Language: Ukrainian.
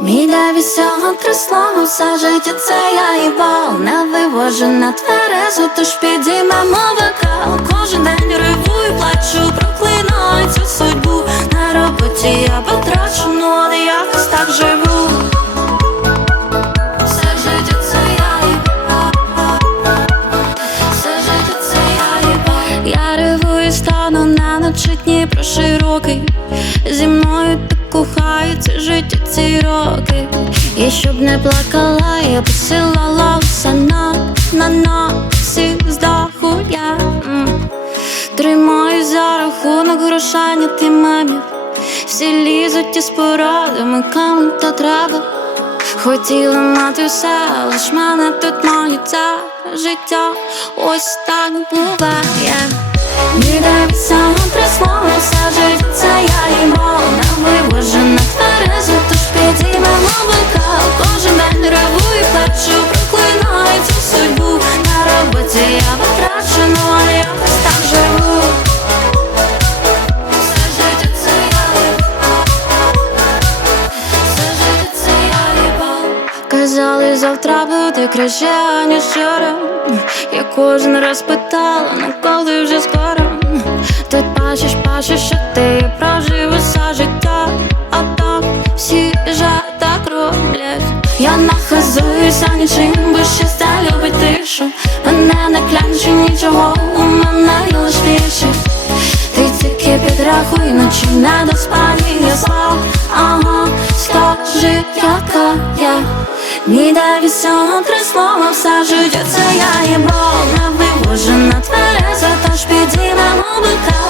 Мій девісього три слова, все життя це я їбал Не вивожу на тверезу, тож підіймемо бокал Кожен день ревую, плачу, проклинаю цю судьбу. На роботі я потрачу, ну але якось так живу. Все життя це я їбал Все життя це я їбал Я ревую, стану на ночі дні про широкий. Зі мною ти життя ці роки. І щоб не плакала, я посилала все на, на носі з даху. Я. Тримаю за рахунок грошання ти мемів Всі лізуть із порадами, кому то треба. Хотіла мати все, лиш мене тут має це життя Ось так буває. Від самого прислова все життя Казали, завтра буде краще, ніж вчора. Я кожен раз питала, ну коли вже скоро? Ти бачиш, бачиш, що ти прожив усе життя. А так всі вже так роблять. Я нахизуюся нічим, бо щастя любить тишу. Мене не клянчу нічого, у мене є лиш вірші. Ти тільки підрахуй, ночі не доспані я спав, ага, скажи, яка я Ніде від цього три слова, все життя я и Бог. Не вивожу на тверезо, тож підіймемо бокал